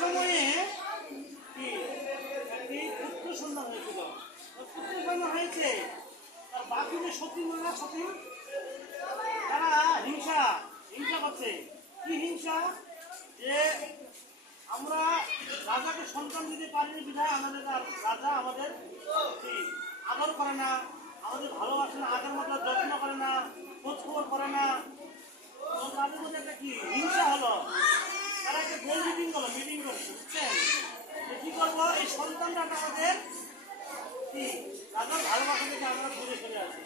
সময়ে কি একটি পুত্র সন্তান হয়েছিল। পুত্র সন্তান হয়েছে, তার বাকি যে সতী না সতী, তারা হিংসা করছে। কি হিংসা? যে আমরা রাজাকে সন্তান দিতে পারিনি বিধায় আমাদের রাজা আমাদের আদর করে না, আমাদের ভালোবাসে না, আগের মতো যত্ন করে না, খোঁজ খবর করে না। তাদের মধ্যে একটা কি হিংসা হলো, তারা একটা গোল মিটিং করলো, মিটিং করছে, বুঝছেন? কি করবো, এই সন্তানটা আমাদের কি রাজার ভালোবাসা থেকে আমরা দূরে চলে আসি,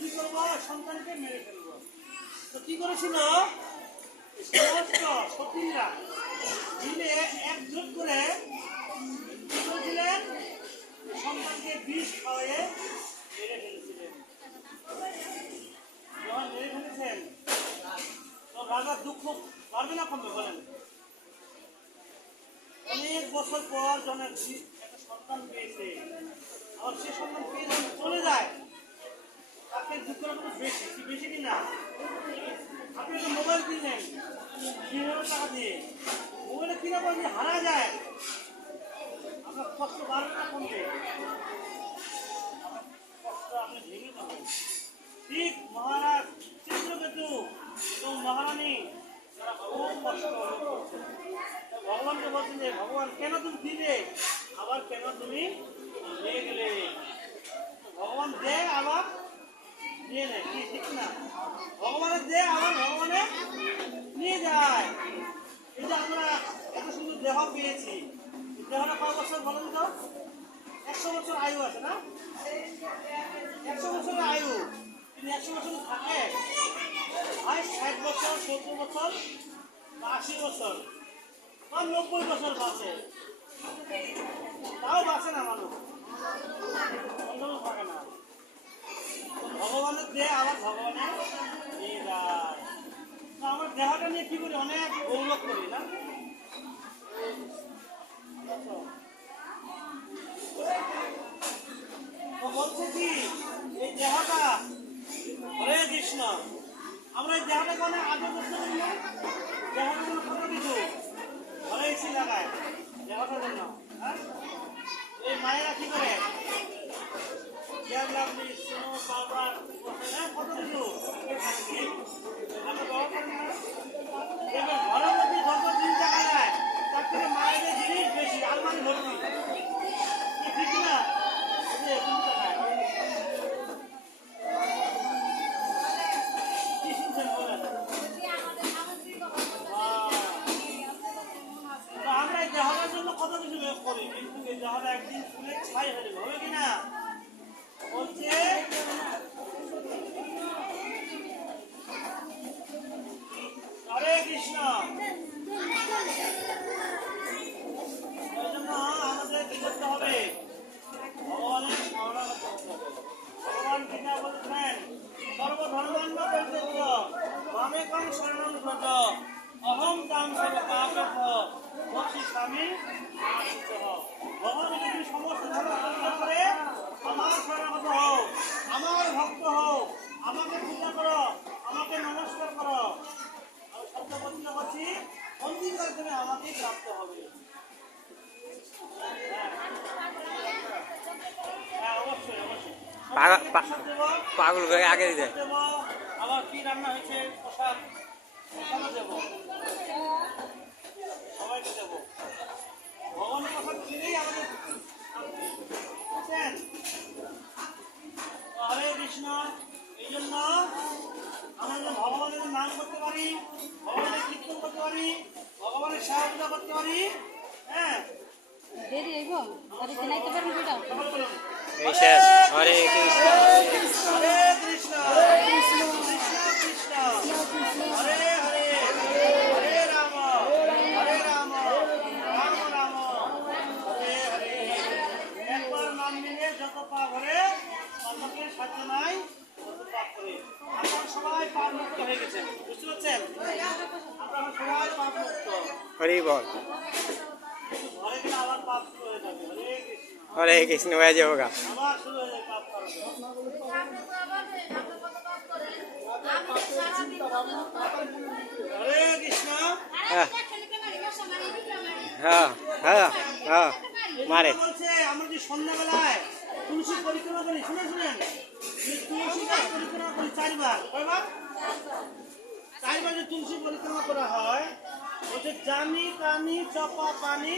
কি করবো, সন্তানকে মেরে ফেলবো। তো কি করেছিল সমস্ত সতীরা মিলে একজোট করে কি করেছিলেন, সন্তানকে বিষ খাওয়াইয়ে মেরে ফেলেছিলেন। যখন মেরে ফেলেছেন তো রাজার দুঃখ পারবে না কমবে বলেন? অনেক বছর পর যখন একটা সন্তান পেয়েছে, আর সে সন্তান পেয়ে যখন চলে যায়, তাকে দুঃখটা কিন্তু বেশি বেশি কিনা। আপনি একটা মোবাইল কিনলেন 3,000 টাকা দিয়ে, মোবাইলটা কিনা পর যদি হারা যায়, আপনার কষ্ট বাড়বে না কমবে? কষ্ট আপনি ভেঙে যাবেন। ঠিক মহারাজ চিত্রকেতু এবং মহারানী তারা খুব কষ্ট অনুভব করছে। ভগবানকে বলছেন যে ভগবান কেন তুমি দিলে, আবার কেন তুমি নিয়ে গেলে? ভগবান দেয় আবার নিয়ে নেয়, কি ঠিক না? ভগবানের দেয় আবার ভগবানে নিয়ে যায়। এই যে আমরা এত সুন্দর দেহ পেয়েছি, দেহটা কয় বছর বলেন তো? 100 বছর আয়ু আছে না? 100 বছরের আয়ু, কিন্তু 100 বছর থাকে হয় 60 বছর, 70 বছর, 80 বছর বা 90 বছর বাঁচে, তাও বাঁচে না মানুষ, থাকে না। ভগবানের দেহ আবার ভগবানে নিয়ে যায়। আমার দেহটা নিয়ে কি করি, অনেক গৌরব করি না? বলছে কি এই দেহটা, হরে কৃষ্ণ, আমরা এই দেহটাকে অনেক আদর করতে পারি না? দেহটার জন্য কত কিছু ঘরে এসে লাগায় দেহটার জন্য। হ্যাঁ, এই মায়েরা কি করে কত কিছু ঘরের মধ্যে যত জিনিস দেখা যায় তার থেকে মায়েদের জিনিস বেশি, আলমারি ভর্তি, ঠিক না? কি শুনছেন বলেন? আমরা এই দেহটার জন্য কত কিছু করি, কিন্তু এই দেহটা একদিন ফুলে ছাই হয়ে যাবে, হবে কিনা? বলছে হরে কৃষ্ণ। ওই জন্য আমাদের কি করতে হবে, ভগবানের শরণাগত হতে হবে। ভগবান গীতা বলছেন সর্বধর্মান্ন পরিত্যজ্য মামেকং শরণং ব্রজ অহং তাং সর্বপাপেভ্যঃ মোক্ষয়িষ্যামি মা শুচঃ। ভগবান যদি সমস্ত ধর্ম পরিত্যাগ করে আমার শরণাগত হও, আমার ভক্ত হও, আমাকে পূজা করো, আমাকে নমস্কার করো, আমি সত্য প্রতিজ্ঞা করছি অঙ্গীকার করে আমাকে প্রাপ্ত হবে। হ্যাঁ, অবশ্যই অবশ্যই পাগল করে আগে দেয়। আবার কি রান্না হয়েছে, প্রসাদ দেব, সবাইকে দেব। ভগবানের প্রসাদ কিনেই আমাদের বুঝছেন। হরে কৃষ্ণ। এই জন্য আমরা যে ভগবানের নাম করতে পারি, ভগবানের কীর্তন করতে পারি, ভগবানের সেবা পূজা করতে পারি। হ্যাঁ, হরে কৃষ্ণ হরে কৃষ্ণ কৃষ্ণ কৃষ্ণ হরে হরে, হরে রাম রাম রাম হরে হরে। একবার নাম নিলে যত পাপ হরে, অন্যকে সাধ্য নাই তত পাপ করে। আপনারা সবাই পাপ মুক্ত হয়ে গেছেন, বুঝতে পারছেন? আপনারা সবাই পাপ মুক্ত। হরি বল। ঘরে গেলে আবার পাপ শুরু হয়ে যাবে। হরে কৃষ্ণ হয়ে যাবো গা, আবার শুরু হয়ে যাবে পাপ করা। হরে কৃষ্ণ। হ্যাঁ হ্যাঁ হ্যাঁ মারে বলছে আমরা যে সন্ধ্যাবেলায় তুলসী পরিক্রমা করি, শুনেন এই তুলসী গাছ পরিক্রমা করি 4 বার। কয়বার? 4 বার যে তুলসী পরিক্রমা করা হয়, বলছে জানি কানি চপা পানি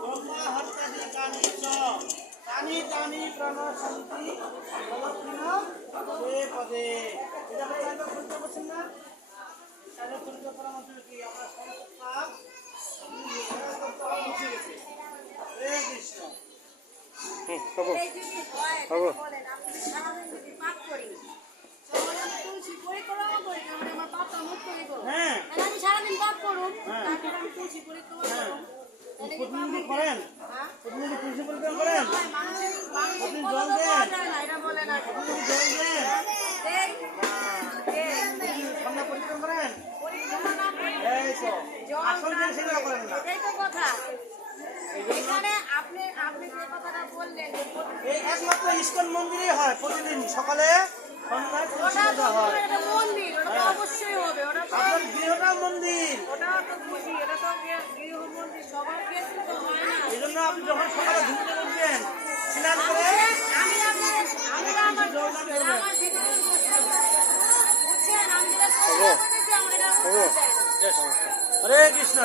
ব্রহ্মা হস্তাদি কানি চ কানি টানি প্রাণ শান্তি পদে পদে। এটা আমরা 4 বার পরিক্রমা করছেন না? 4 বার পরিক্রমা করার মাধ্যমে কি আমরা সমস্ত পাপ মুছে গেছে। হরে কৃষ্ণ। হবো এই যে হয়, হবো বলেন, আপনি যদি সারাদিন যদি পাপ করি, তাহলে আমি তুলসী পরিক্রমা করি, তাহলে আমার পাপটা মুক্ত হয়ে গেল। হ্যাঁ। তাহলে আমি সারাদিন পাপ করুন, হ্যাঁ। তারপর আমি তুলসী পরিক্রমা করুন। তাহলে কি পাপ প্রতিদিন মুক্ত? করেন? হ্যাঁ? প্রতিদিন তুলসী পরিক্রমা করেন? হয়, মানুষের আপনি কোনো জল তো দেন? পাওয়া যায় না, এটা বলেন আগে। প্রতিদিন জল দেন? দেই, দেই। প্রতিদিন সন্ধ্যা পরিক্রমা করেন? পরিক্রমা না করি, এই তো। জল আসল না জিনিস সেগুলো করি। করেন না। এটাই তো কথা। এখানে আপনি আপনি যে কথাটা বললেন যে এই একমাত্র ইস্কন মন্দিরে হয় প্রতিদিন সকালে সন্ধ্যায় তুলসী ওটা পূজা তো হয়। এটা মন্দির, ওটা তো অবশ্যই হবে, ওটা তো আপনার গৃহটা মন্দির। ওটা তো বুঝি, এটা তো গৃহ মন্দির, সবার ক্ষেত্রে তো হয় না। এই জন্য আপনি যখন সকালে ঘুরতে উঠবেন স্নান করে আমি আমার ভিতরে বুঝছেন, আমি যেটা হবো। করতেছি, আমার এটা হবো বুঝছেন। হরে কৃষ্ণ।